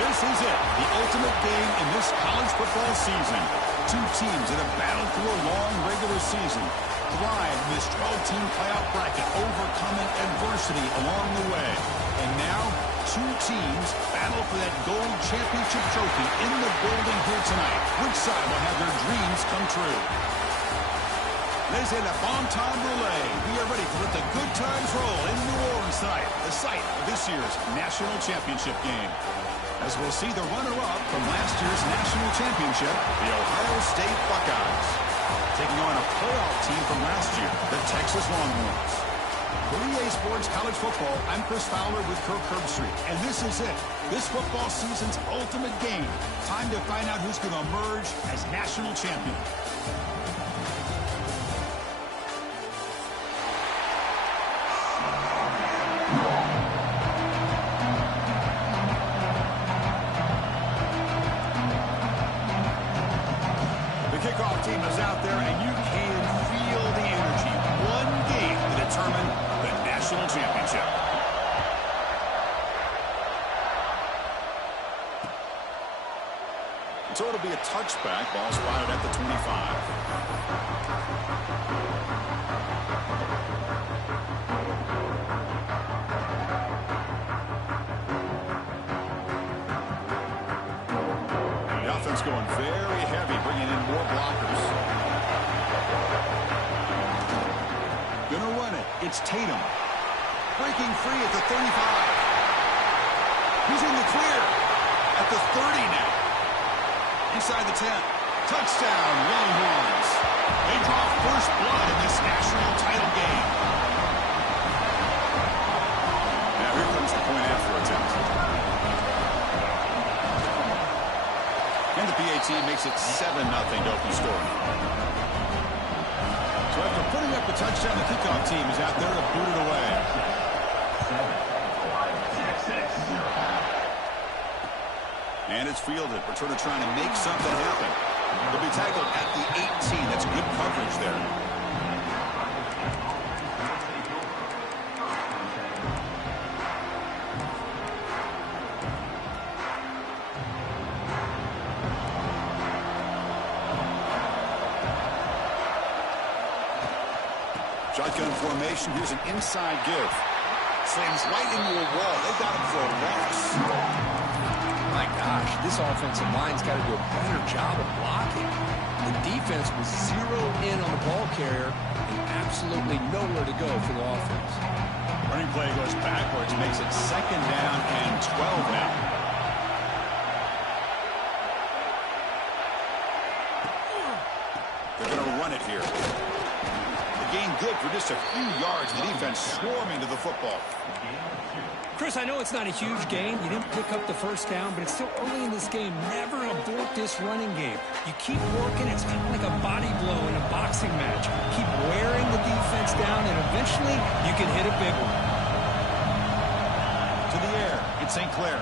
This is it, the ultimate game in this college football season. Two teams that have battled through a long regular season, thrive in this 12-team playoff bracket, overcoming adversity along the way. And now, two teams battle for that gold championship trophy in the building here tonight. Which side will have their dreams come true? Laissez le bon temps brûler. We are ready to let the good times roll in New Orleans tonight, the site of this year's national championship game. As we'll see the runner-up from last year's national championship, the Ohio State Buckeyes, taking on a playoff team from last year, the Texas Longhorns. For EA Sports College Football, I'm Chris Fowler with Kirk Herbstreit, and this is it, this football season's ultimate game. Time to find out who's going to emerge as national champion. Kickoff team is out there, and you can feel the energy. One game to determine the national championship. So it'll be a touchback. Ball spotted at the 25. The offense going very heavy, bringing in more blockers. Gonna run it. It's Tatum. Breaking free at the 35. He's in the clear at the 30 now. Inside the 10. Touchdown, Longhorns. They draw first blood in this national title game. Now here comes the point after attempt. And the PAT makes it 7-0 to open scoring. So after putting up the touchdown, the kickoff team is out there to boot it away. And it's fielded. Returner trying to make something happen. They'll be tackled at the 18. That's good coverage there. Shotgun formation. Here's an inside give. Slams right into a wall. They got him for a loss. My gosh, this offensive line's got to do a better job of blocking. The defense was zeroed in on the ball carrier and absolutely nowhere to go for the offense. Running play goes backwards, makes it 2nd down and 12 now. They're going to run it here. The gain good for just a few yards. The defense swarming to the football. Chris, I know it's not a huge gain. You didn't pick up the first down, but it's still early in this game. Never abort this running game. You keep working. It's kind of like a body blow in a boxing match. Keep wearing the defense down, and eventually you can hit a big one. To the air. It's St. Clair.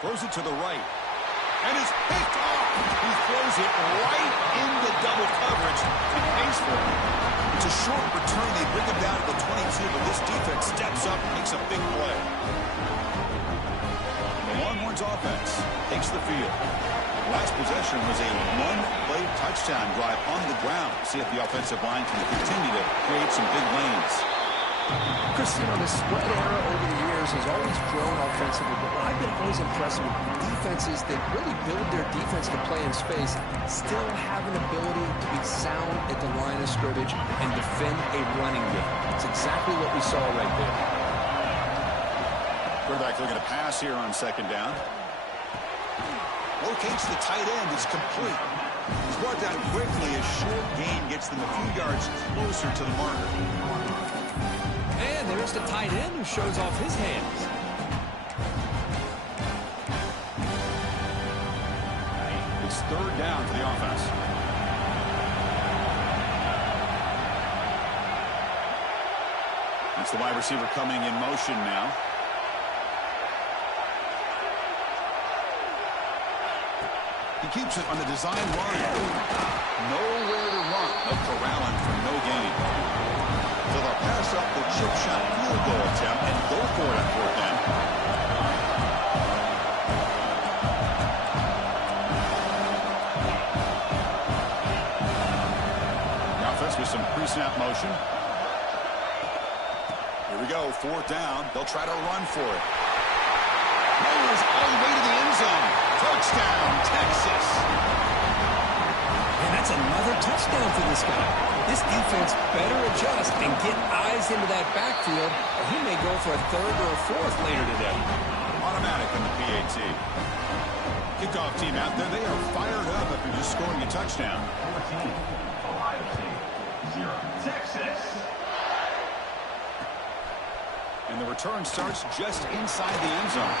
Throws it to the right. And it's picked off. He throws it right into double coverage and pays for it. It's a short return. They bring him down to the 22, but this defense steps up and makes a big play. The Longhorns offense takes the field. Last possession was a one-play touchdown drive on the ground. See if the offensive line can continue to create some big lanes. Chris, you know, the spread era over the years has always grown offensively, but what I've been always impressed with defenses that really build their defense to play in space still have an ability to be sound at the line of scrimmage and defend a running game. It's exactly what we saw right there. Quarterback looking to pass here on 2nd down. Locates the tight end. It's complete. He's brought down quickly. A short gain gets them a few yards closer to the marker. And there's the tight end who shows off his hands. It's 3rd down for the offense. It's the wide receiver coming in motion now. He keeps it on the design line. Nowhere to run. They'll corral him for no gain. So they'll pass up the chip shot field goal attempt and go for it on 4th down. with some pre-snap motion. Here we go, 4th down. They'll try to run for it. Rolls all the way to the end zone. Touchdown, Texas. And that's another touchdown for this guy. This defense better adjust and get eyes into that backfield, or he may go for a 3rd or a 4th later today. Automatic in the PAT. Kickoff team out there, they are fired up after just scoring a touchdown. 14, Ohio State, 0, Texas. And the return starts just inside the end zone.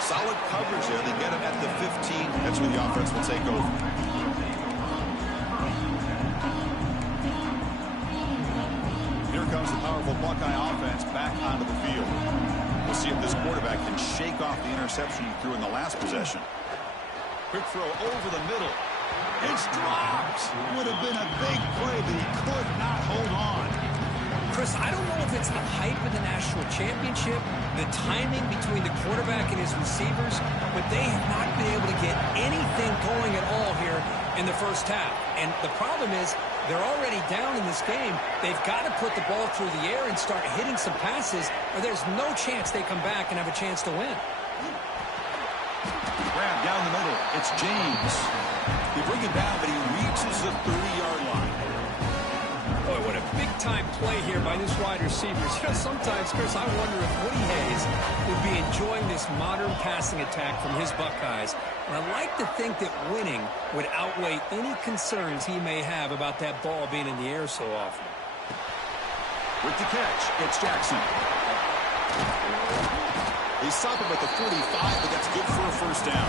Solid coverage there. They get it at the 15. That's where the offense will take over. Here comes the powerful Buckeye offense back onto the field. We'll see if this quarterback can shake off the interception he threw in the last possession. Quick throw over the middle. It's dropped. Would have been a big play, but he could not hold on. Chris, I don't know if it's the hype of the national championship, the timing between the quarterback and his receivers, but they have not been able to get anything going at all here in the first half. And the problem is they're already down in this game. They've got to put the ball through the air and start hitting some passes, or there's no chance they come back and have a chance to win. Grab down the middle. It's James. They bring him down, but he reaches the 30-yard line. Boy, what a big-time play here by this wide receiver. You know, sometimes, Chris, I wonder if Woody Hayes would be enjoying this modern passing attack from his Buckeyes. And I like to think that winning would outweigh any concerns he may have about that ball being in the air so often. With the catch, it's Jackson. They stop him at the 45, but that's good for a first down.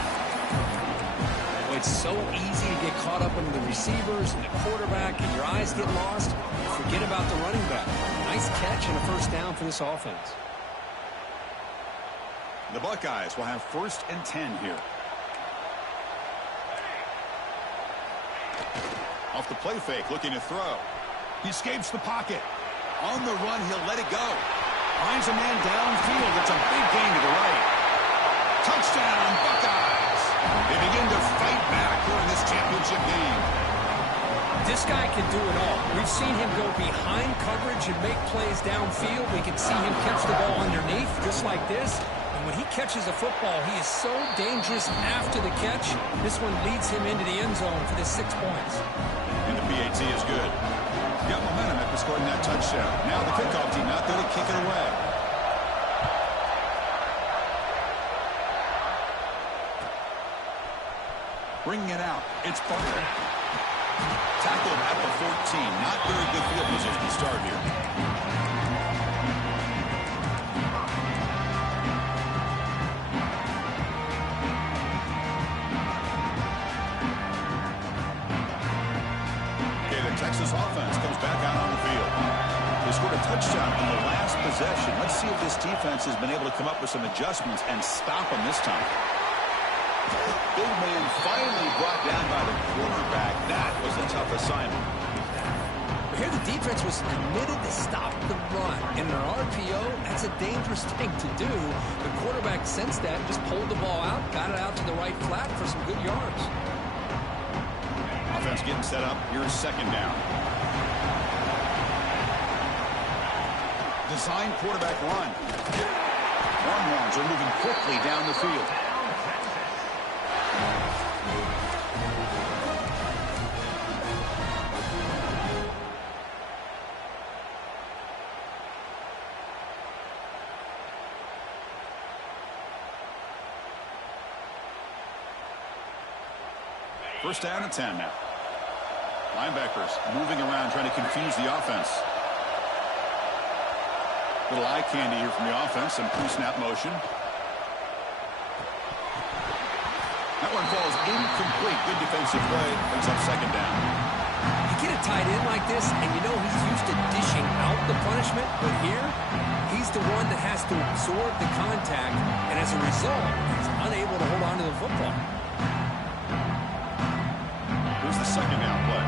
It's so easy to get caught up in the receivers and the quarterback, and your eyes get lost. Forget about the running back. Nice catch and a first down for this offense. The Buckeyes will have 1st and 10 here. Off the play fake, looking to throw. He escapes the pocket. On the run, he'll let it go. Finds a man downfield. It's a big gain to the right. Touchdown, Buckeyes. They begin to fight back here in this championship game. This guy can do it all. We've seen him go behind coverage and make plays downfield. We can see him catch the ball underneath, just like this. And when he catches a football, he is so dangerous after the catch. This one leads him into the end zone for the 6 points. And the PAT is good. Got momentum after scoring that touchdown. Now the kickoff team out there to kick it away. Bringing it out. It's Butler. Tackled at the 14. Not very good field position to start here. Okay, the Texas offense comes back out on the field. They scored a touchdown in the last possession. Let's see if this defense has been able to come up with some adjustments and stop them this time. Big man finally brought down by the quarterback. That was a tough assignment. Here the defense was committed to stop the run. In an RPO, that's a dangerous thing to do. The quarterback sensed that and just pulled the ball out, got it out to the right flat for some good yards. Offense getting set up. Here's 2nd down. Design quarterback run. Longhorns are moving quickly down the field. First down and 10 now. Linebackers moving around, trying to confuse the offense. Little eye candy here from the offense, some pre-snap motion. That one falls incomplete. Good defensive play. Brings up 2nd down. You get a tight end like this, and you know he's used to dishing out the punishment, but here, he's the one that has to absorb the contact, and as a result, he's unable to hold on to the football. Here's the 2nd down play.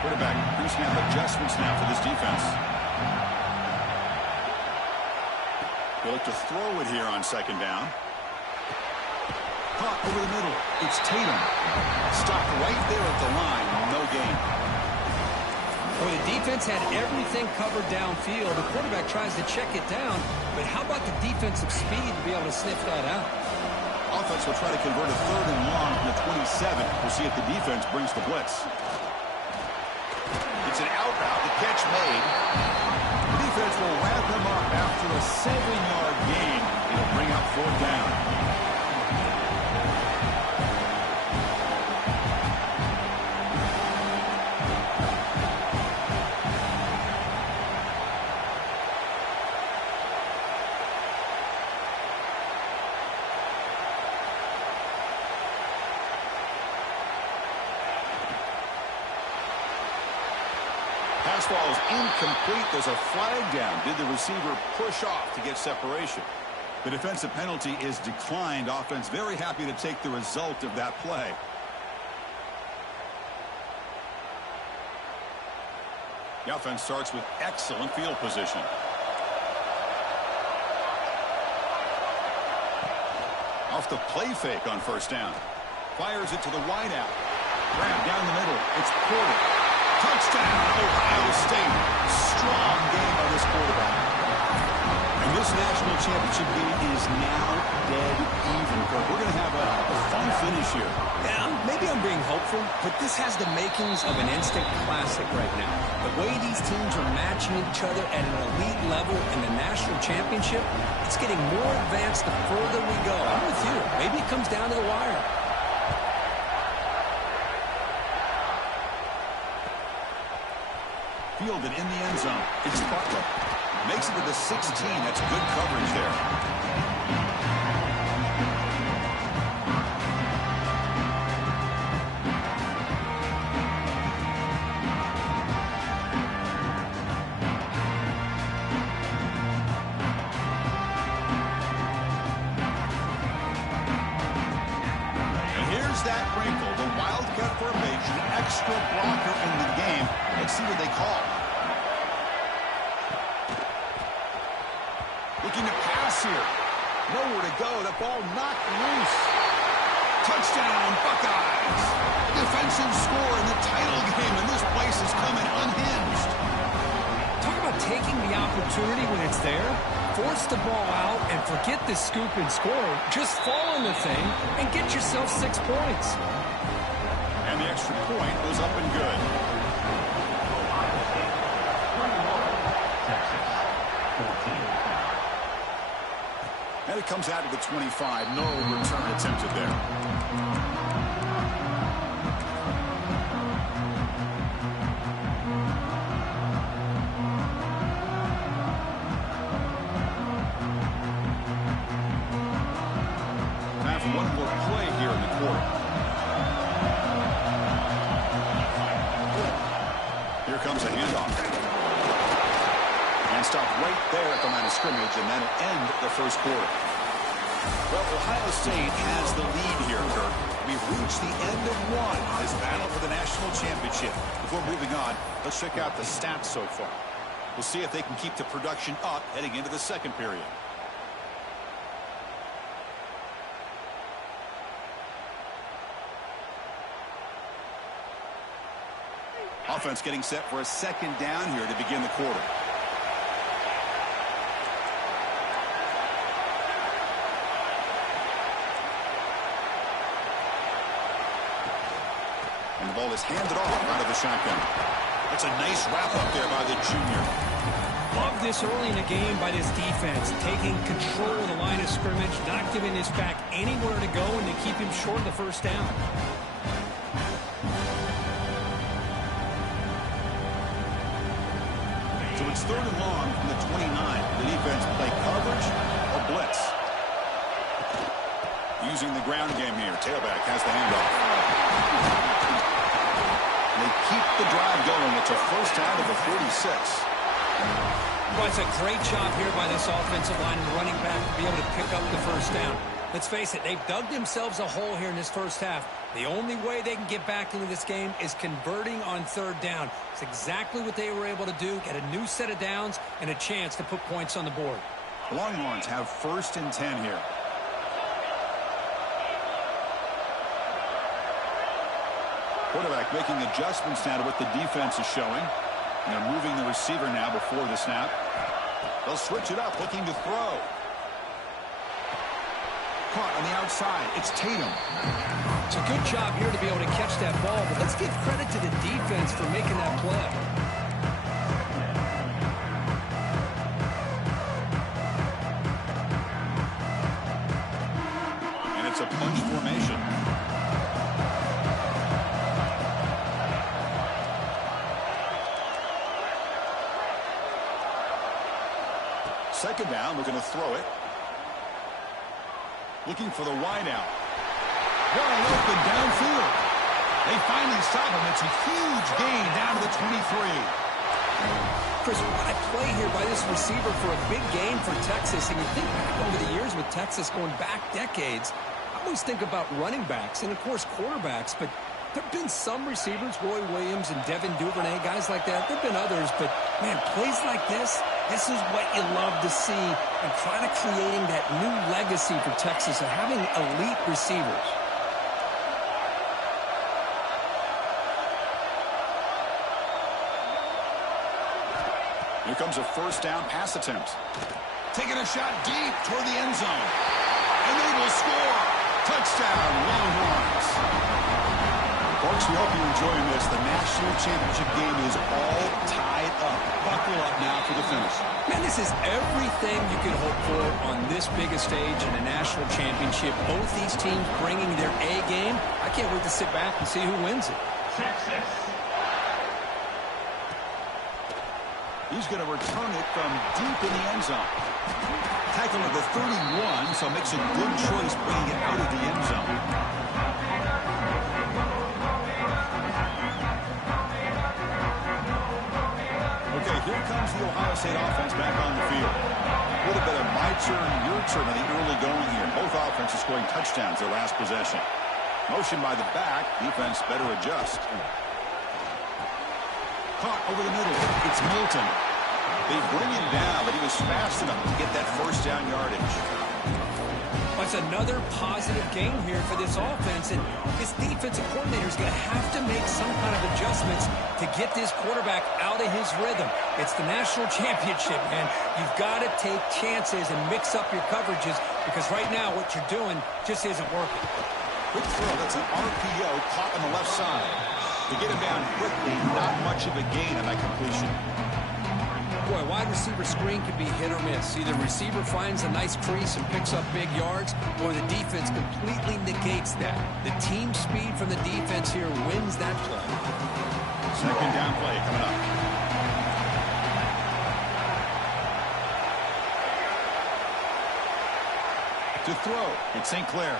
Quarterback pre-snap adjustments now for this defense. They look to throw it here on 2nd down. Caught over the middle. It's Tatum. Stopped right there at the line. No gain. Well, the defense had everything covered downfield. The quarterback tries to check it down, but how about the defensive speed to be able to sniff that out? Offense will try to convert a 3rd and long from the 27. We'll see if the defense brings the blitz. It's an out route. The catch made. The defense will wrap him up after a 7-yard gain. It'll bring up 4th down. Pass ball is incomplete. There's a flag down. Did the receiver push off to get separation? The defensive penalty is declined. Offense very happy to take the result of that play. The offense starts with excellent field position. Off the play fake on 1st down. Fires it to the wideout. Grab down the middle. It's Porter. Touchdown, Ohio State. Strong game by this quarterback. And this national championship game is now dead even. We're going to have a fun finish here. Yeah, maybe I'm being hopeful, but this has the makings of an instant classic right now. The way these teams are matching each other at an elite level in the national championship, it's getting more advanced the further we go. I'm with you. Maybe it comes down to the wire. Fielded in the end zone. It's Butler. Makes it to the 16. That's good coverage there. That wrinkle, the wildcat formation, extra blocker in the game. Let's see what they call. Looking to pass here. Nowhere to go. The ball knocked loose. Touchdown, Buckeyes. Defensive score in the title game, and this place is coming unhinged. Talk about taking the opportunity when it's there. Force the ball out and forget the scoop and score. Just fall on the thing and get yourself 6 points. And the extra point goes up and good. Ohio State, 21, Texas, 14. And it comes out of the 25. No return attempted there. One more play here in the quarter. Here comes a handoff. And stop right there at the line of scrimmage, and that'll end the first quarter. Well, Ohio State has the lead here, Kirk. We've reached the end of one in this battle for the national championship. Before moving on, let's check out the stats so far. We'll see if they can keep the production up heading into the second period. Offense getting set for a 2nd down here to begin the quarter. And the ball is handed off out of the shotgun. That's a nice wrap-up there by the junior. Love this early in the game by this defense, taking control of the line of scrimmage, not giving this back anywhere to go, and to keep him short of the 1st down. So it's 3rd and long from the 29. The defense play coverage or blitz. Using the ground game here. Tailback has the handoff. They keep the drive going. It's a 1st down of the 46. Well, it's a great job here by this offensive line and running back to be able to pick up the 1st down. Let's face it, they've dug themselves a hole here in this 1st half. The only way they can get back into this game is converting on 3rd down. It's exactly what they were able to do, get a new set of downs and a chance to put points on the board. The Longhorns have 1st and 10 here. Quarterback making adjustments now to what the defense is showing. And they're moving the receiver now before the snap. They'll switch it up, looking to throw. Caught on the outside. It's Tatum. It's a good job here to be able to catch that ball, but let's give credit to the defense for making that play. And it's a punch formation. Second down, looking to throw it. Looking for the wide out. Wide open downfield. They finally stop him. It's a huge gain down to the 23. Chris, what a play here by this receiver for a big gain for Texas. And you think back over the years with Texas going back decades, I always think about running backs and, of course, quarterbacks. But there have been some receivers, Roy Williams and Devin Duvernay, guys like that. There have been others. But, man, plays like this is what you love to see, and kind of creating that new legacy for Texas of having elite receivers. Here comes a first down pass attempt. Taking a shot deep toward the end zone. And they will score. Touchdown, Longhorns. Folks, we hope you're enjoying this. The national championship game is all tied up. Buckle up now for the finish. Man, this is everything you could hope for on this biggest stage in a national championship. Both these teams bringing their A game. I can't wait to sit back and see who wins it. Texas. He's going to return it from deep in the end zone. Tackling at the 31, so makes a good choice bringing it out of the end zone. Okay, here comes the Ohio State offense back on the field. A little bit of my turn, your turn in the early going here. Both offenses scoring touchdowns their last possession. Motion by the back. Defense better adjust. Caught over the middle. It's Milton. They bring him down, but he was fast enough to get that first down yardage. That's another positive game here for this offense, and this defensive coordinator is going to have to make some kind of adjustments to get this quarterback out of his rhythm. It's the national championship, man. You've got to take chances and mix up your coverages, because right now what you're doing just isn't working. Quick throw. That's an RPO caught on the left side. To get him down quickly, not much of a gain on that completion. Boy, wide receiver screen can be hit or miss. Either receiver finds a nice crease and picks up big yards, or the defense completely negates that. The team speed from the defense here wins that play. Second down play coming up. To throw, it's St. Clair.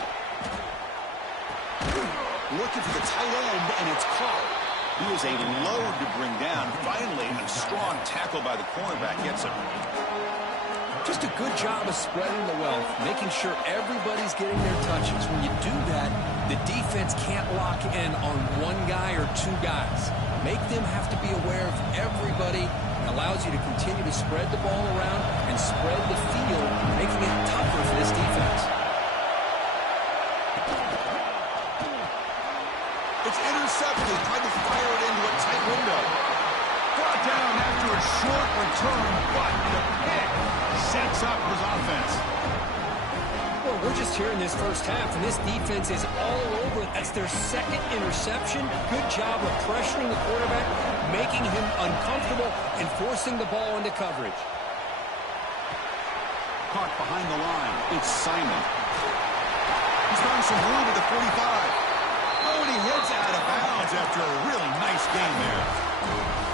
Looking for the tight end, and it's caught. He is a load to bring down. Finally, a strong tackle by the cornerback gets him. Just a good job of spreading the wealth, making sure everybody's getting their touches. When you do that, the defense can't lock in on one guy or two guys. Make them have to be aware of everybody. It allows you to continue to spread the ball around and spread the field, making it tougher for this defense. It's intercepted. Tried to fire it into a tight window. Brought down after a short return, but the pick sets up his offense. Well, we're just here in this first half, and this defense is all over. That's their second interception. Good job of pressuring the quarterback, making him uncomfortable, and forcing the ball into coverage. Caught behind the line. It's Simon. He's found some room at the 45. Oh, and he heads out of bounds after a really nice game there.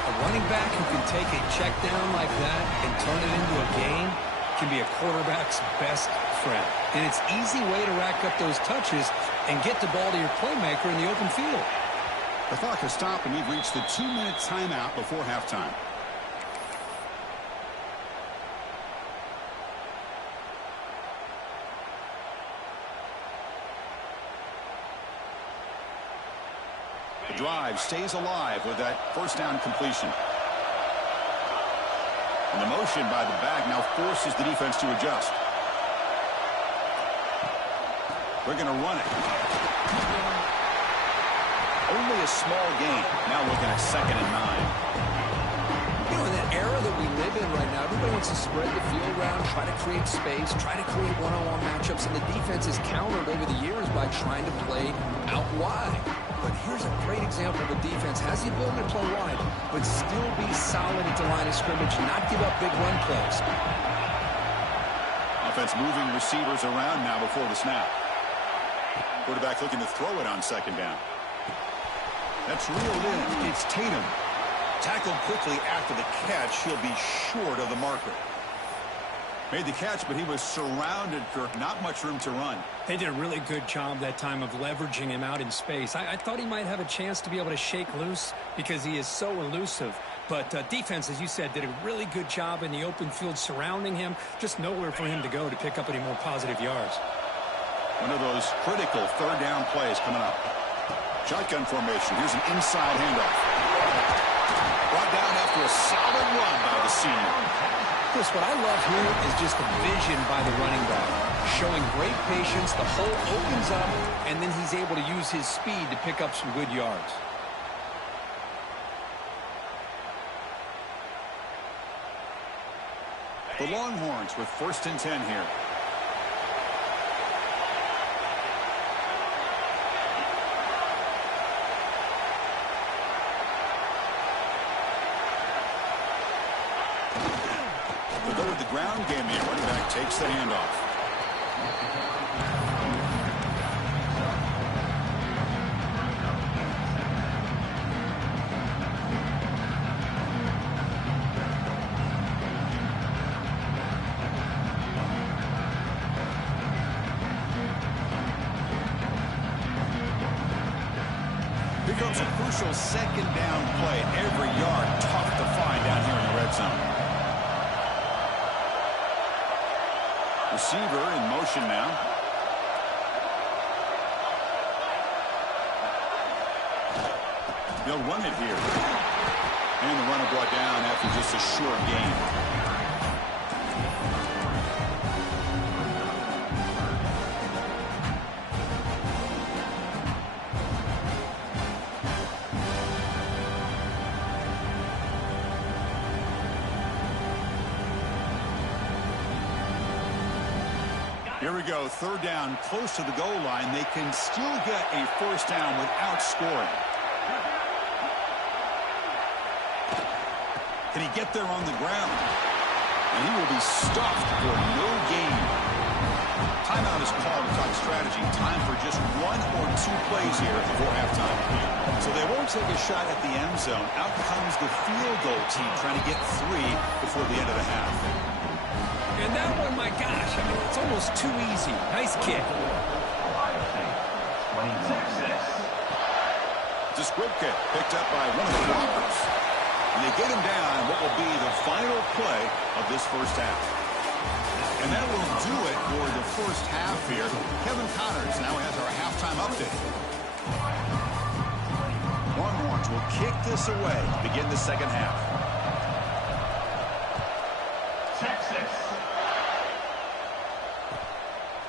A running back who can take a check down like that and turn it into a gain can be a quarterback's best friend. And it's an easy way to rack up those touches and get the ball to your playmaker in the open field. The clock has stopped, and we've reached the 2-minute timeout before halftime. The drive stays alive with that first down completion. And the motion by the back now forces the defense to adjust. They're going to run it. Only a small gain. Now looking at 2nd and 9. they've been right now. Everybody wants to spread the field around, try to create space, try to create one-on-one matchups, and the defense has countered over the years by trying to play out wide. But here's a great example of a defense has the ability to play wide, but still be solid at the line of scrimmage, not give up big run plays. Offense moving receivers around now before the snap. Quarterback looking to throw it on second down. That's reeled in. It's Tatum. Tackled quickly after the catch. He'll be short of the marker. Made the catch, but he was surrounded, Kirk. Not much room to run. They did a really good job that time of leveraging him out in space. I thought he might have a chance to be able to shake loose because he is so elusive. But defense, as you said, did a really good job in the open field surrounding him. Just nowhere for him to go to pick up any more positive yards. One of those critical third down plays coming up. Shotgun formation. Here's an inside handoff. Brought down after a solid run by the senior. Chris, what I love here is just the vision by the running back. Showing great patience, the hole opens up, and then he's able to use his speed to pick up some good yards. The Longhorns with 1st and 10 here. They'll go with the ground game here. Running back takes the handoff. Here comes a crucial second down play. Every yard tough to find down here in the red zone. Receiver in motion now. They'll run it here. And the runner brought down after just a short gain. Here we go, third down, close to the goal line. They can still get a first down without scoring. Can he get there on the ground? And he will be stuffed for no gain. Timeout is called to talk strategy. Time for just 1 or 2 plays here before halftime. So they won't take a shot at the end zone. Out comes the field goal team trying to get 3 before the end of the half. And that one, my gosh, I mean, it's almost too easy. Nice kick. Ohio State, 26-6. It's a squib kick picked up by one of the blockers. And they get him down what will be the final play of this first half. And that will do it for the first half here. Kevin Connors now has our halftime update. Longhorns will kick this away to begin the second half. Texas.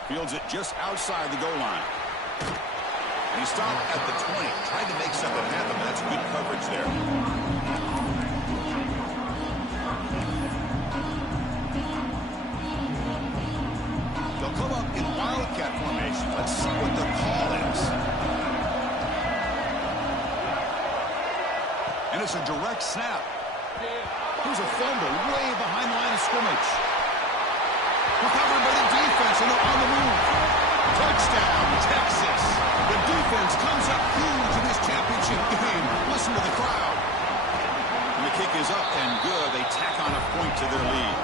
Fields it just outside the goal line. And he stopped at the 20. Tried to make something happen, but that's good coverage there. They'll come up in wildcat formation. Let's see what the call is. And it's a direct snap. Here's a fumble way behind the line of scrimmage. Recovered by the defense, and they're on the move. Touchdown, Texas. The defense comes up huge in this championship game. Listen to the crowd. And the kick is up and good. They tack on a point to their lead.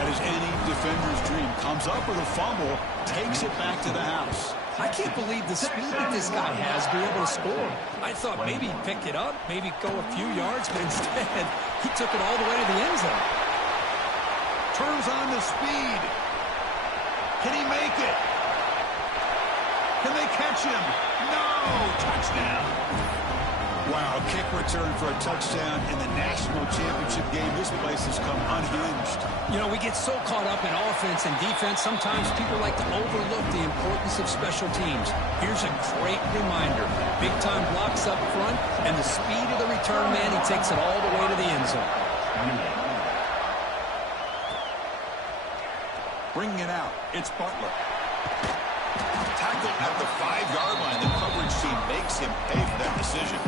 That is any defender's dream. Comes up with a fumble, takes it back to the house. I can't believe the speed that this guy has to be able to score. I thought maybe he'd pick it up, maybe go a few yards, but instead he took it all the way to the end zone. Turns on the speed. Can he make it? Can they catch him? No! Touchdown! Wow, kick return for a touchdown in the national championship game. This place has come unhinged. You know, we get so caught up in offense and defense, sometimes people like to overlook the importance of special teams. Here's a great reminder. Big-time blocks up front, and the speed of the return man, he takes it all the way to the end zone. Bringing it out, it's Butler. Tackle at the 5-yard line. The coverage team makes him pay for that decision.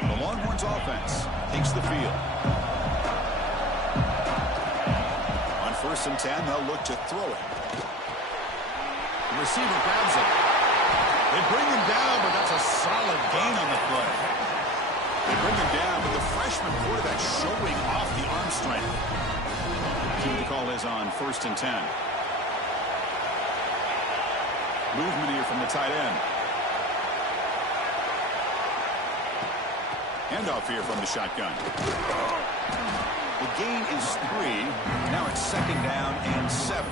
The Longhorns offense takes the field. On 1st and 10, they'll look to throw it. The receiver grabs it. They bring him down, but that's a solid gain on the play. They bring him down, but the freshman quarterback showing off the arm strength. See what the call is on 1st and 10. Movement here from the tight end. Handoff here from the shotgun. The gain is 3. Now it's 2nd down and 7.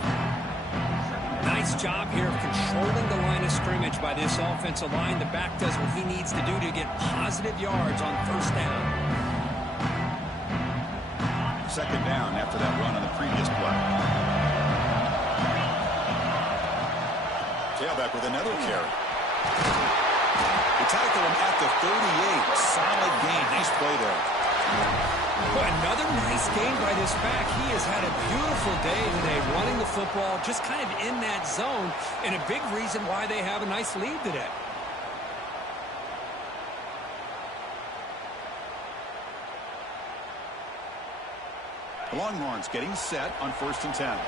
Nice job here of controlling the line of scrimmage by this offensive line. The back does what he needs to do to get positive yards on 1st down. 2nd down after that run on the previous play. Tailback with another carry. They tackle him at the 38. Solid gain. Nice play there. Boy, another nice game by this back. He has had a beautiful day today running the football, just kind of in that zone, and a big reason why they have a nice lead today. The Longhorns getting set on 1st and 10.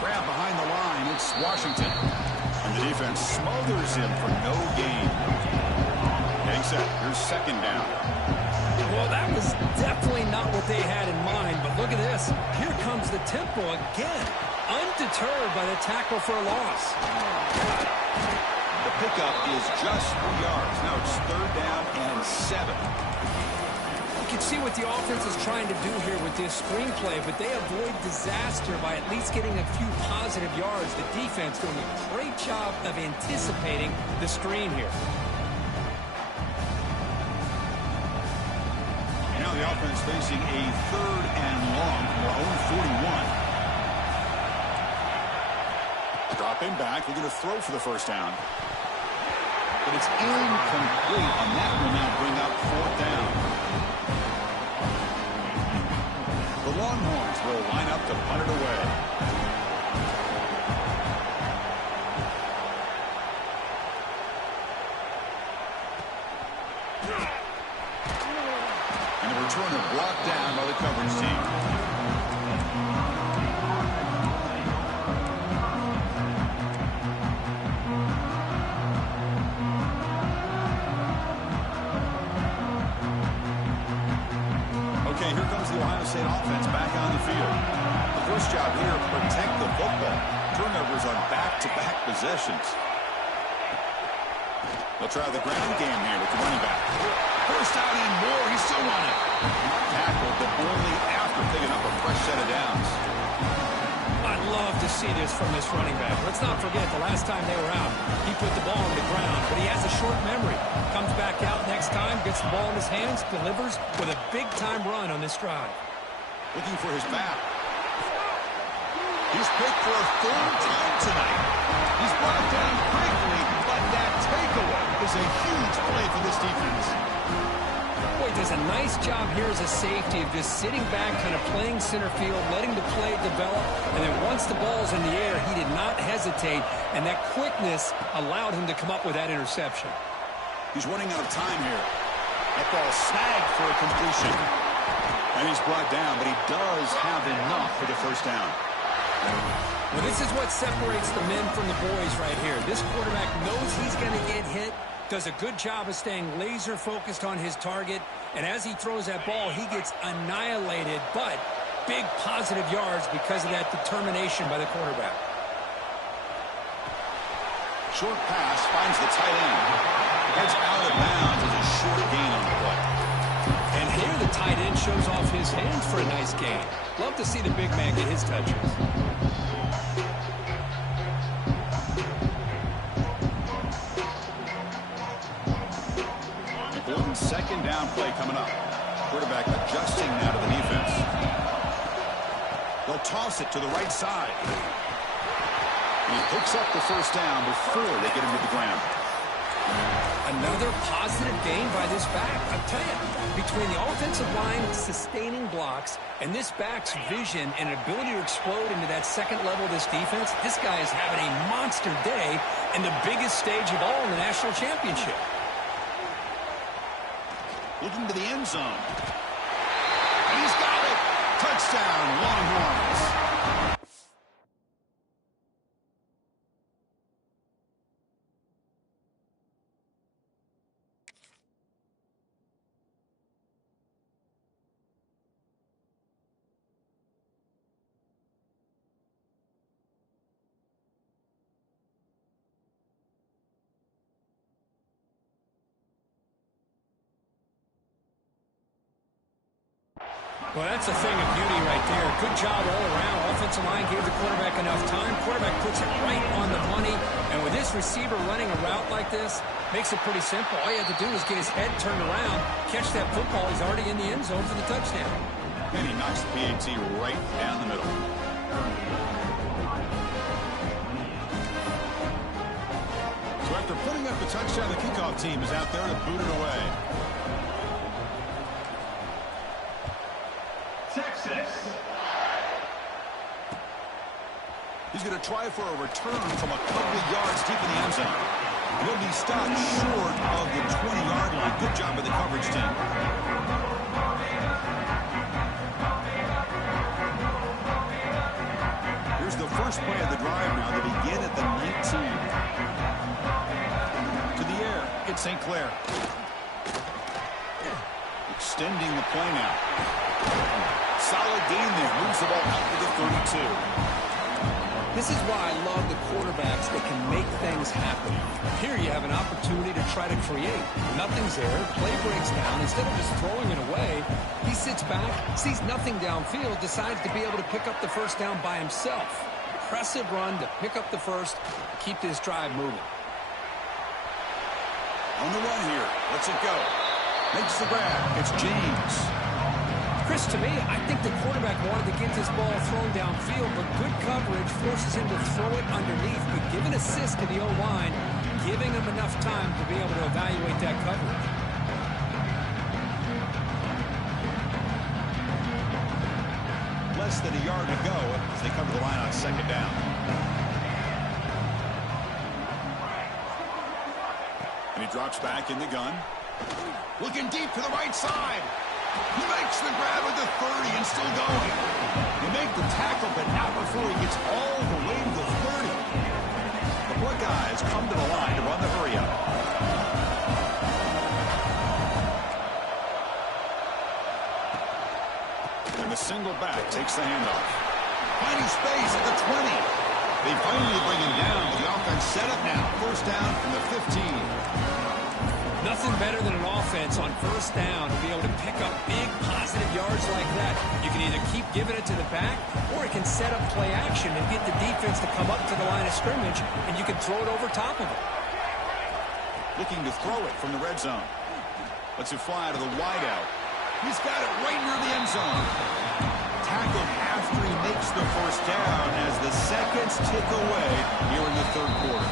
Grab behind the line. It's Washington. And the defense smothers him for no gain. Getting set. Here's 2nd down. Well, that was definitely not what they had in mind, but look at this. Here comes the tempo again. Undeterred by the tackle for a loss. The pickup is just 3 yards. Now it's 3rd down and 7. You can see what the offense is trying to do here with this screenplay, but they avoid disaster by at least getting a few positive yards. The defense doing a great job of anticipating the screen here. Now the offense facing a 3rd and long from their own 41. Dropping back, looking to throw for the 1st down. But it's incomplete, and that will now bring up 4th down. The Longhorns will line up to punt it away. And the returner blocked down by the coverage team. Okay, here comes the Ohio State offense back on the field. The first job here, protect the football. Turnovers on back-to-back possessions. They'll try the ground game here with the running back. First out and more. He's still running. Tackled, but only after picking up a fresh set of downs. I'd love to see this from this running back. Let's not forget the last time they were out, he put the ball on the ground, but he has a short memory. Comes back out next time, gets the ball in his hands, delivers with a big-time run on this drive. Looking for his back. He's picked for a 3rd time tonight. He's brought down quickly, but that takeaway is a huge play for this defense. Boy, does a nice job here as a safety of just sitting back, kind of playing center field, letting the play develop, and then once the ball's in the air, he did not hesitate, and that quickness allowed him to come up with that interception. He's running out of time here. That ball snagged for a completion. And he's brought down, but he does have enough for the 1st down. Well, this is what separates the men from the boys right here. This quarterback knows he's going to get hit, does a good job of staying laser focused on his target, and as he throws that ball, he gets annihilated, but big positive yards because of that determination by the quarterback. Short pass finds the tight end. Heads out of bounds as a short gain on the play. And here the tight end shows off his hands for a nice gain. Love to see the big man get his touches. Important 2nd down play coming up. Quarterback adjusting now to the defense. They'll toss it to the right side. He picks up the first down before they get him to the ground. Another positive gain by this back. I tell you, between the offensive line sustaining blocks and this back's vision and ability to explode into that second level of this defense, this guy is having a monster day in the biggest stage of all in the national championship. Looking to the end zone. He's got it. Touchdown, Longhorns. Well, that's a thing of beauty right there. Good job all around. Offensive line gave the quarterback enough time. Quarterback puts it right on the money. And with this receiver running a route like this, makes it pretty simple. All you have to do is get his head turned around, catch that football. He's already in the end zone for the touchdown. And he knocks the PAT right down the middle. So after putting up the touchdown, the kickoff team is out there to boot it away. Texas. He's going to try for a return from a couple of yards deep in the end zone. He'll be stopped short of the 20-yard line. Good job by the coverage team. Here's the first play of the drive now. They begin at the 19. To the air, it's St. Clair. Extending the play now. Solid gain there. Moves the ball out to the 32. This is why I love the quarterbacks that can make things happen. Here you have an opportunity to try to create. Nothing's there. Play breaks down. Instead of just throwing it away, he sits back, sees nothing downfield, decides to be able to pick up the first down by himself. Impressive run to pick up the first, keep this drive moving. On the run here. Let's it go. Makes the grab. It's James. Chris, to me, I think the quarterback wanted to get this ball thrown downfield, but good coverage forces him to throw it underneath. But give an assist to the O-line, giving him enough time to be able to evaluate that coverage. Less than a yard to go as they cover the line on second down. And he drops back in the gun. Looking deep to the right side. He makes the grab at the 30 and still going. They make the tackle, but not before he gets all the way to the 30. The Buckeyes come to the line to run the hurry up. And the single back takes the handoff. Finding space at the 20. They finally bring him down. The offense set up now. First down from the 15. Nothing better than an offense on first down to be able to pick up big positive yards like that. You can either keep giving it to the back, or it can set up play action and get the defense to come up to the line of scrimmage, and you can throw it over top of it. Looking to throw it from the red zone. Lets it fly to the wideout. He's got it right near the end zone. Tackled after he makes the first down as the seconds tick away here in the third quarter.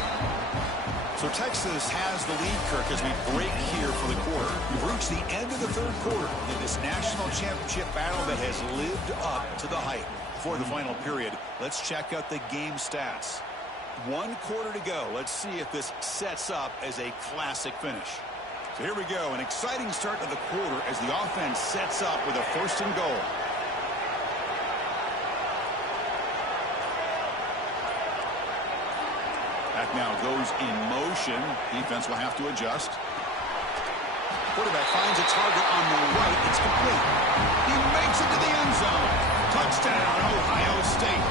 So Texas has the lead, Kirk, as we break here for the quarter. We've reached the end of the third quarter in this national championship battle that has lived up to the hype. For the final period, let's check out the game stats. 1 quarter to go. Let's see if this sets up as a classic finish. So here we go. An exciting start to the quarter as the offense sets up with a first and goal. Back now goes in motion. Defense will have to adjust. Quarterback finds a target on the right. It's complete. He makes it to the end zone. Touchdown, Ohio State.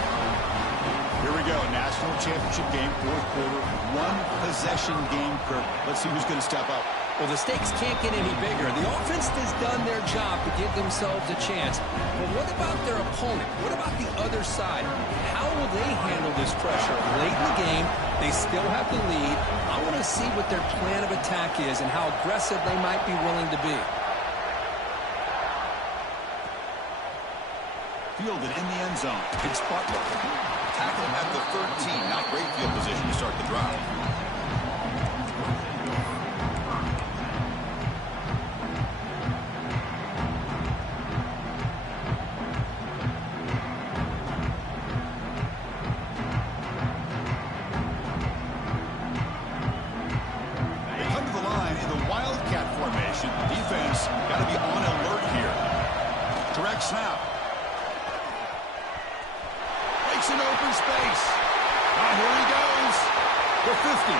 Here we go. National championship game, fourth quarter. 1 possession game, Kirk. Let's see who's going to step up. Well, the stakes can't get any bigger. The offense has done their job to give themselves a chance. But what about their opponent? What about the other side? How will they handle this pressure? Late in the game, they still have the lead. I want to see what their plan of attack is and how aggressive they might be willing to be. Fielded in the end zone. It's Butler. Tackled at the 13. Not great field position to start the drive. They come to the line in the Wildcat formation. Defense got to be on alert here. Direct snap. Breaks in open space. Here he goes. The 50.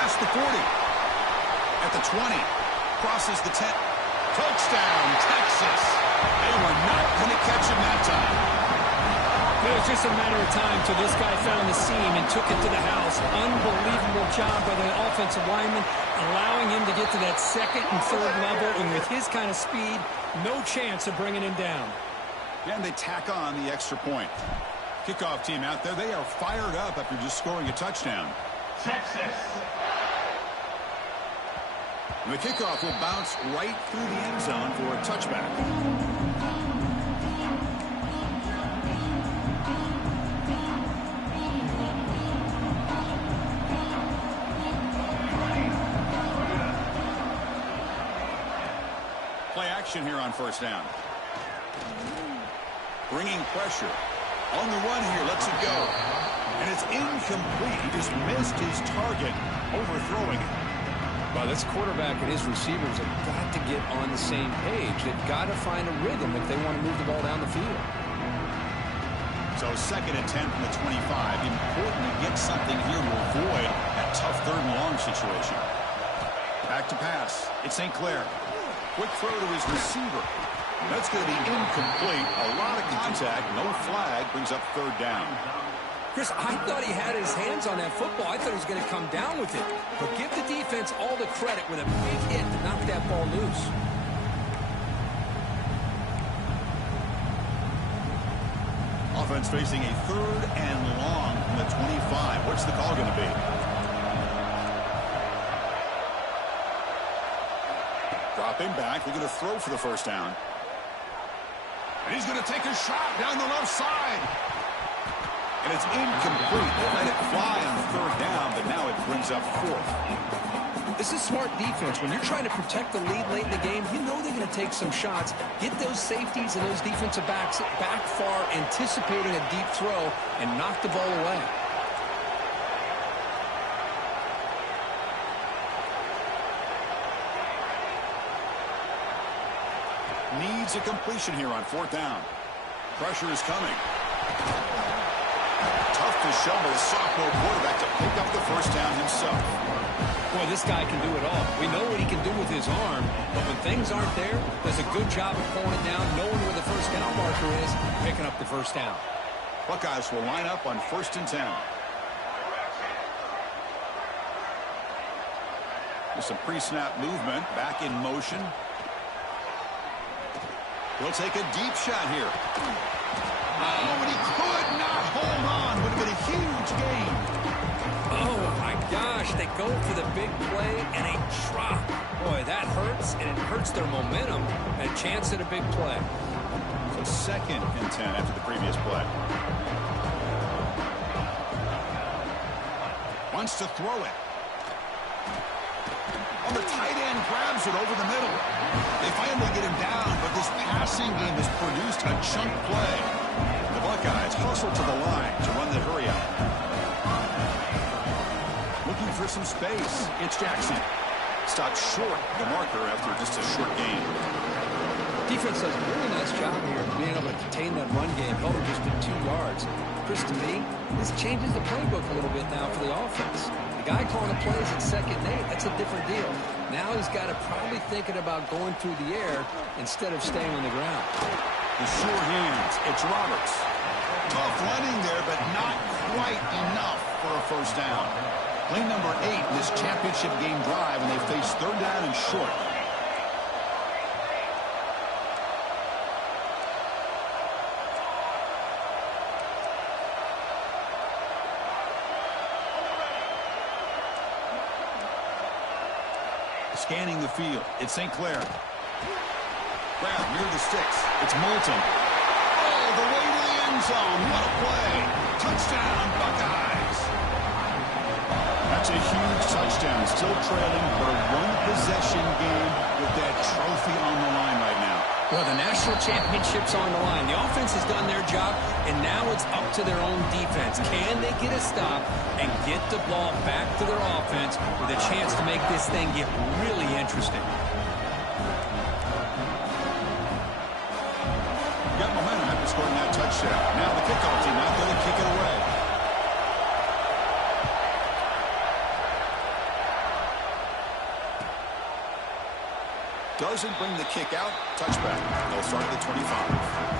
Past the 40. At the 20. Crosses the 10. Touchdown, Texas. They were not going to catch him that time. It was just a matter of time till this guy found the seam and took it to the house. Unbelievable job by the offensive lineman, allowing him to get to that second and third level. And with his kind of speed, no chance of bringing him down. And they tack on the extra point. Kickoff team out there, they are fired up after just scoring a touchdown. Texas. And the kickoff will bounce right through the end zone for a touchback. Play action here on first down. Bringing pressure. On the run here, lets it go. And it's incomplete. He just missed his target, overthrowing it. Well, this quarterback and his receivers have got to get on the same page. They've got to find a rhythm if they want to move the ball down the field. So 2nd and 10 from the 25. Important to get something here to avoid that tough 3rd and long situation. Back to pass. It's St. Clair. Quick throw to his receiver. That's going to be incomplete. A lot of contact. No flag. Brings up 3rd down. Chris, I thought he had his hands on that football. I thought he was going to come down with it. But give the defense all the credit with a big hit to knock that ball loose. Offense facing a 3rd and long from the 25. What's the call going to be? Dropping back. They're going to throw for the first down. And he's going to take a shot down the left side. And it's incomplete. They let it fly on the 3rd down, but now it brings up 4th. This is smart defense. When you're trying to protect the lead late in the game, you know they're going to take some shots. Get those safeties and those defensive backs back far, anticipating a deep throw, and knock the ball away. Needs a completion here on 4th down. Pressure is coming. Tough to shovel a sophomore quarterback to pick up the first down himself. Boy, this guy can do it all. We know what he can do with his arm, but when things aren't there, does a good job of pulling it down, knowing where the first down marker is, picking up the first down. Buckeyes will line up on 1st and 10. With some pre-snap movement, back in motion. He'll take a deep shot here. Oh, and he could not hold on. Would have been a huge gain. Oh, my gosh. They go for the big play and a drop. Boy, that hurts, and it hurts their momentum. A chance at a big play. So 2nd and 10 after the previous play. Wants to throw it. On the tight end, grabs it over the middle. They finally get him down, but this passing game has produced a chunk play. The Buckeyes hustle to the line to run the hurry out. Looking for some space. It's Jackson. Stopped short the marker after just a short game. Defense does a really nice job here of being able to contain that run game. Held him just to 2 yards. Chris, to me, this changes the playbook a little bit now for the offense. The guy calling the plays at 2nd and 8, that's a different deal. Now he's got to probably thinking about going through the air instead of staying on the ground. The sure hands. It's Roberts. Tough running there, but not quite enough for a first down. Play number 8 in this championship game drive, and they face 3rd down and short. Scanning the field. It's St. Clair. Grab near the sticks. It's Moulton. Oh, all the way to the end zone. What a play. Touchdown, Buckeyes. That's a huge touchdown. Still trailing for a one-possession game with that trophy on the line right now. Well, the national championship's on the line. The offense has done their job, and now it's up to their own defense. Can they get a stop and get the ball back to their offense with a chance to make this thing get really interesting? Got momentum after scoring that touchdown. Now the kickoff team out there to kick it away. Doesn't bring the kick out. Touchback. They'll start at the 25.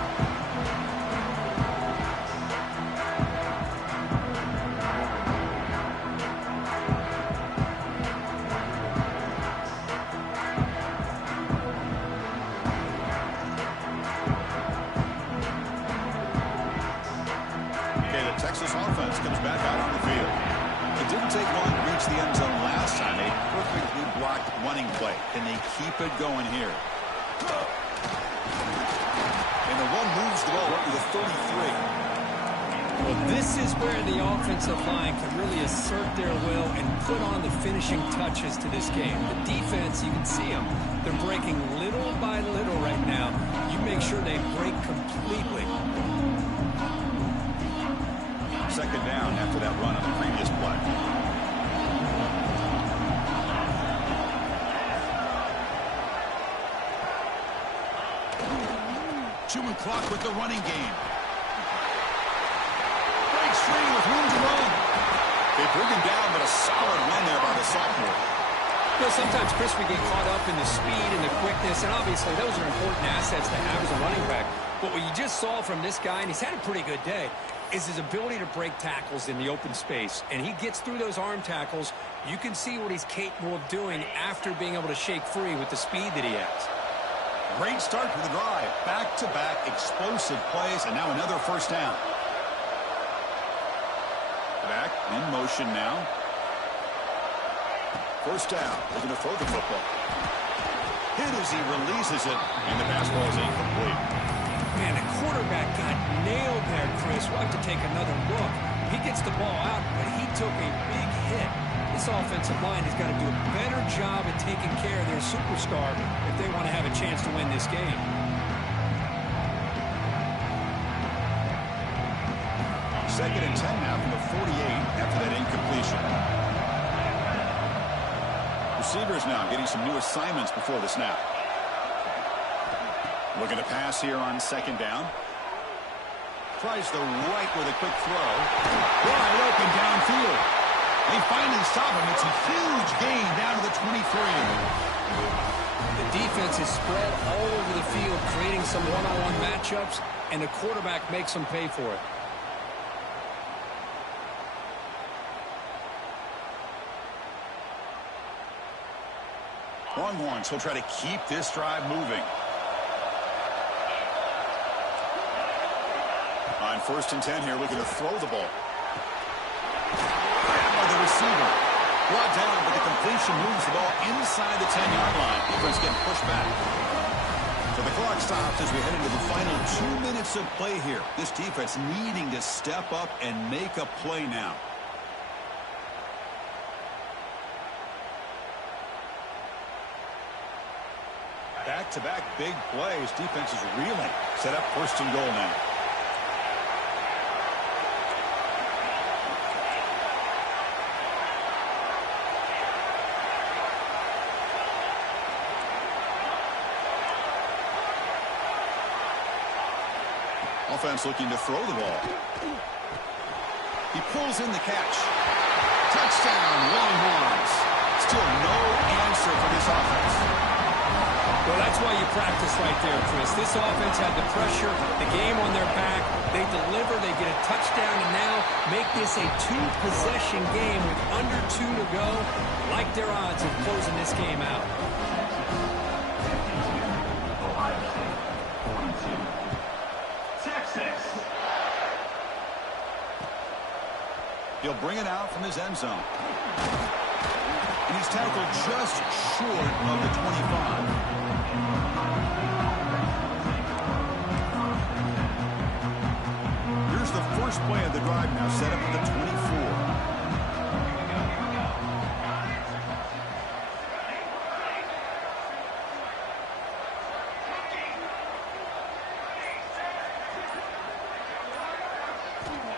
Texas offense comes back out on the field. It didn't take long to reach the end zone last time. A perfectly blocked running play. Can they keep it going here? And the run moves the ball up to the 33. Well, this is where the offensive line can really assert their will and put on the finishing touches to this game. The defense, you can see them. They're breaking little by little right now. You make sure they break completely. Second down after that run on the previous play. Chewing clock with the running game. Breaks free with room to run. They bring him down, but a solid run there by the sophomore. You know, sometimes, Chris, we get caught up in the speed and the quickness, and obviously those are important assets to have as a running back. But what you just saw from this guy, and he's had a pretty good day, is his ability to break tackles in the open space. And he gets through those arm tackles. You can see what he's capable of doing after being able to shake free with the speed that he has. Great start to the drive. Back-to-back explosive plays, and now another first down. Back in motion now. First down. They're going to throw the football. Hit as he releases it, and the pass ball is incomplete. Man, the quarterback got nailed there, Chris. We'll have to take another look. He gets the ball out, but he took a big hit. This offensive line has got to do a better job at taking care of their superstar if they want to have a chance to win this game. Second and 10 now from the 48 after that incompletion. Receivers now getting some new assignments before the snap. Looking to pass here on second down. Tries the right with a quick throw. Wide open downfield. They finally stop him. It's a huge gain down to the 23. The defense is spread all over the field, creating some one-on-one matchups, and the quarterback makes them pay for it. Longhorns will try to keep this drive moving. On first and 10 here, looking to throw the ball. Grabbed by the receiver. Brought down, but the completion moves the ball inside the 10-yard line. Defense getting pushed back. So the clock stops as we head into the final 2 minutes of play here. This defense needing to step up and make a play now. Back-to-back big plays. Defense is reeling. Set up first and goal now. Offense looking to throw the ball. He pulls in the catch. Touchdown, Longhorns. Still no answer for this offense. Well, that's why you practice right there, Chris. This offense had the pressure, the game on their back. They deliver, they get a touchdown, and now make this a two-possession game with under 2 to go. Like their odds of closing this game out. Ohio State, 42. Texas. He'll bring it out from his end zone. And he's tackled just short of the 25. first play of the drive now set up at the 24.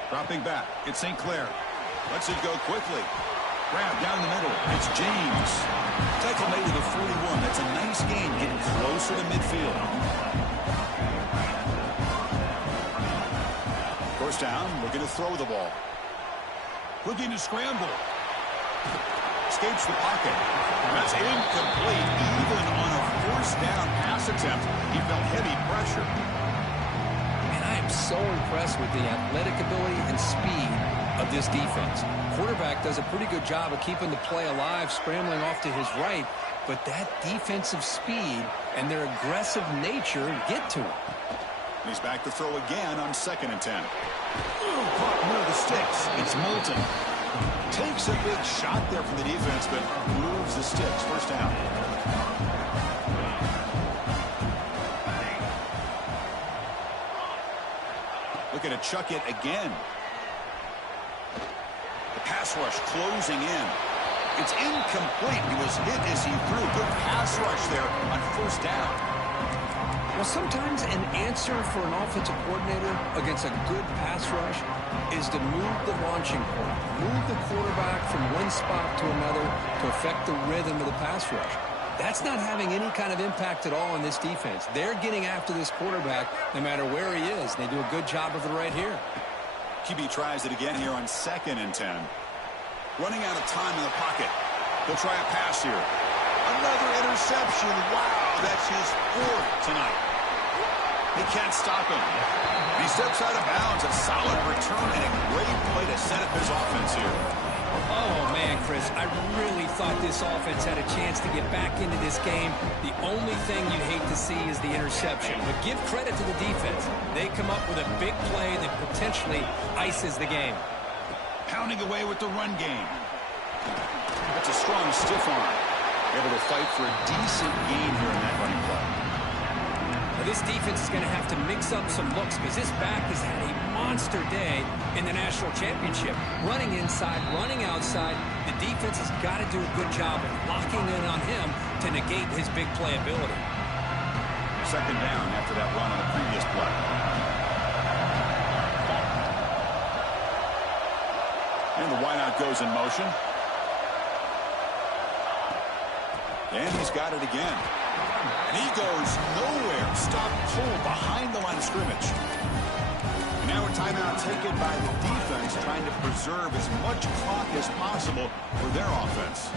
Dropping back, it's St. Clair. Lets it go quickly. Grab down the middle. It's James. Tackle made to the 41. That's a nice gain, getting closer to midfield. First down, we're going to throw the ball. Looking to scramble. Escapes the pocket. That's incomplete. Even on a first down pass attempt, he felt heavy pressure. And I am so impressed with the athletic ability and speed of this defense. Quarterback does a pretty good job of keeping the play alive, scrambling off to his right, but that defensive speed and their aggressive nature get to him. He's back to throw again on 2nd and 10. Caught near the sticks. It's Moulton. Takes a big shot there from the defense, but moves the sticks. First down. Looking to chuck it again. The pass rush closing in. It's incomplete. He was hit as he threw. Good pass rush there on first down. Well, sometimes an answer for an offensive coordinator against a good pass rush is to move the launching point, move the quarterback from one spot to another to affect the rhythm of the pass rush. That's not having any kind of impact at all on this defense. They're getting after this quarterback no matter where he is. They do a good job of it right here. QB tries it again here on 2nd and 10. Running out of time in the pocket. He'll try a pass here. Another interception. Wow, that's his 4th tonight. He can't stop him. He steps out of bounds. A solid return and a great play to set up his offense here. Oh, man, Chris, I really thought this offense had a chance to get back into this game. The only thing you'd hate to see is the interception. But give credit to the defense. They come up with a big play that potentially ices the game. Pounding away with the run game. That's a strong stiff arm. Able to fight for a decent gain here in that running play. Now, this defense is going to have to mix up some looks because this back has had a monster day in the National Championship. Running inside, running outside. The defense has got to do a good job of locking in on him to negate his big play ability. 2nd down after that run on the previous play. And the wideout goes in motion. And he's got it again. And he goes nowhere. Stop cold behind the line of scrimmage. And now a timeout taken by the defense, trying to preserve as much clock as possible for their offense.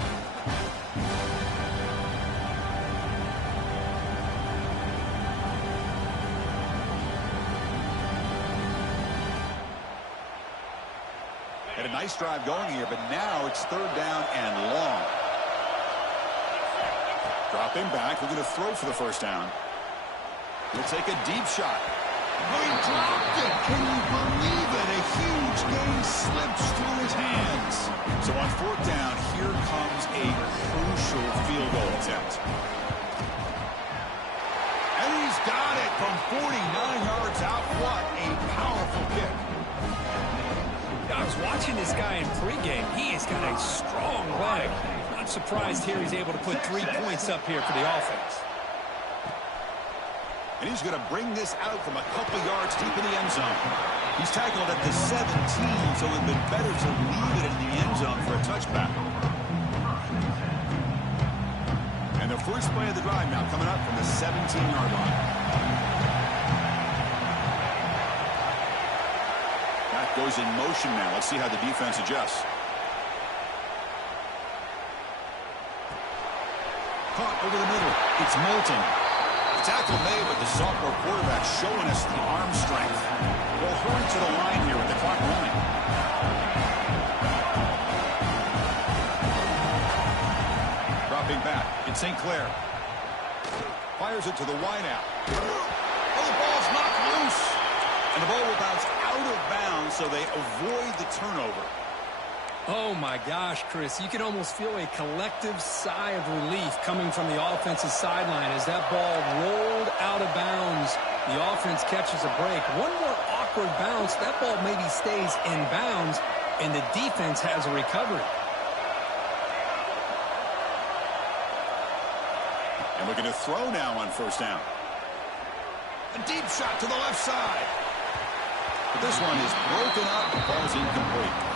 Had a nice drive going here, but now it's 3rd down and long. Dropping back, we're going to throw for the first down. He'll take a deep shot. Oh, he dropped it. Can you believe it? A huge gain slips through his hands. So on 4th down, here comes a crucial field goal attempt. And he's got it from 49 yards out. What a powerful kick. I was watching this guy in pregame. He has got a strong leg. Not surprised here he's able to put 3 points up here for the offense. And he's going to bring this out from a couple yards deep in the end zone. He's tackled at the 17, so it would have been better to leave it in the end zone for a touchback. And the first play of the drive now coming up from the 17-yard line. That goes in motion now. Let's see how the defense adjusts. Caught over the middle. It's Moulton. The tackle made, but the sophomore quarterback showing us the arm strength. We'll hurry to the line here with the clock running. Dropping back. It's St. Clair. Fires it to the wideout. Oh, the ball's knocked loose. And the ball will bounce out of bounds, so they avoid the turnover. Oh, my gosh, Chris. You can almost feel a collective sigh of relief coming from the offensive sideline as that ball rolled out of bounds. The offense catches a break. One more awkward backward bounce, that ball maybe stays in bounds, and the defense has a recovery. And looking to throw now on first down. A deep shot to the left side. But this one is broken up and falls incomplete.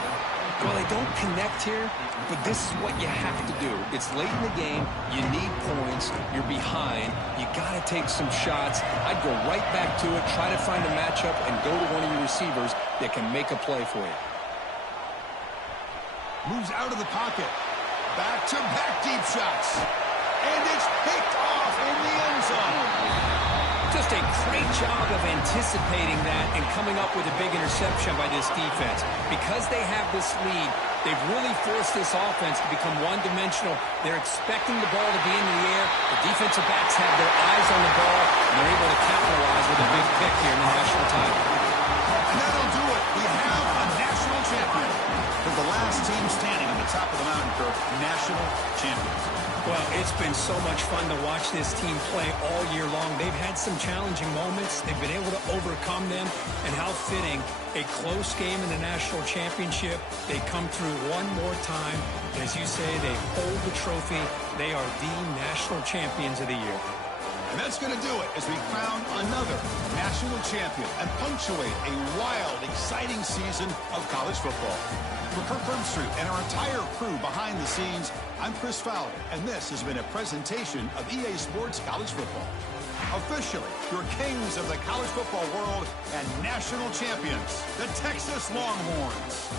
Well, they don't connect here, but this is what you have to do. It's late in the game. You need points. You're behind. You got to take some shots. I'd go right back to it, try to find a matchup, and go to one of your receivers that can make a play for you. Moves out of the pocket. Back-to-back deep shots. And it's picked off in the end zone. Just a great job of anticipating that and coming up with a big interception by this defense. Because they have this lead, they've really forced this offense to become one-dimensional. They're expecting the ball to be in the air. The defensive backs have their eyes on the ball, and they're able to capitalize with a big pick here in the national title. And that'll do it. We have a national champion. They're the last team standing on the top of the mountain for national champions. Well, it's been so much fun to watch this team play all year long. They've had some challenging moments. They've been able to overcome them. And how fitting, a close game in the national championship. They come through one more time. And as you say, they hold the trophy. They are the national champions of the year. And that's going to do it as we crown another national champion and punctuate a wild, exciting season of college football. For Kirk Herbstreit and our entire crew behind the scenes, I'm Chris Fowler, and this has been a presentation of EA Sports College Football. Officially, your kings of the college football world and national champions, the Texas Longhorns.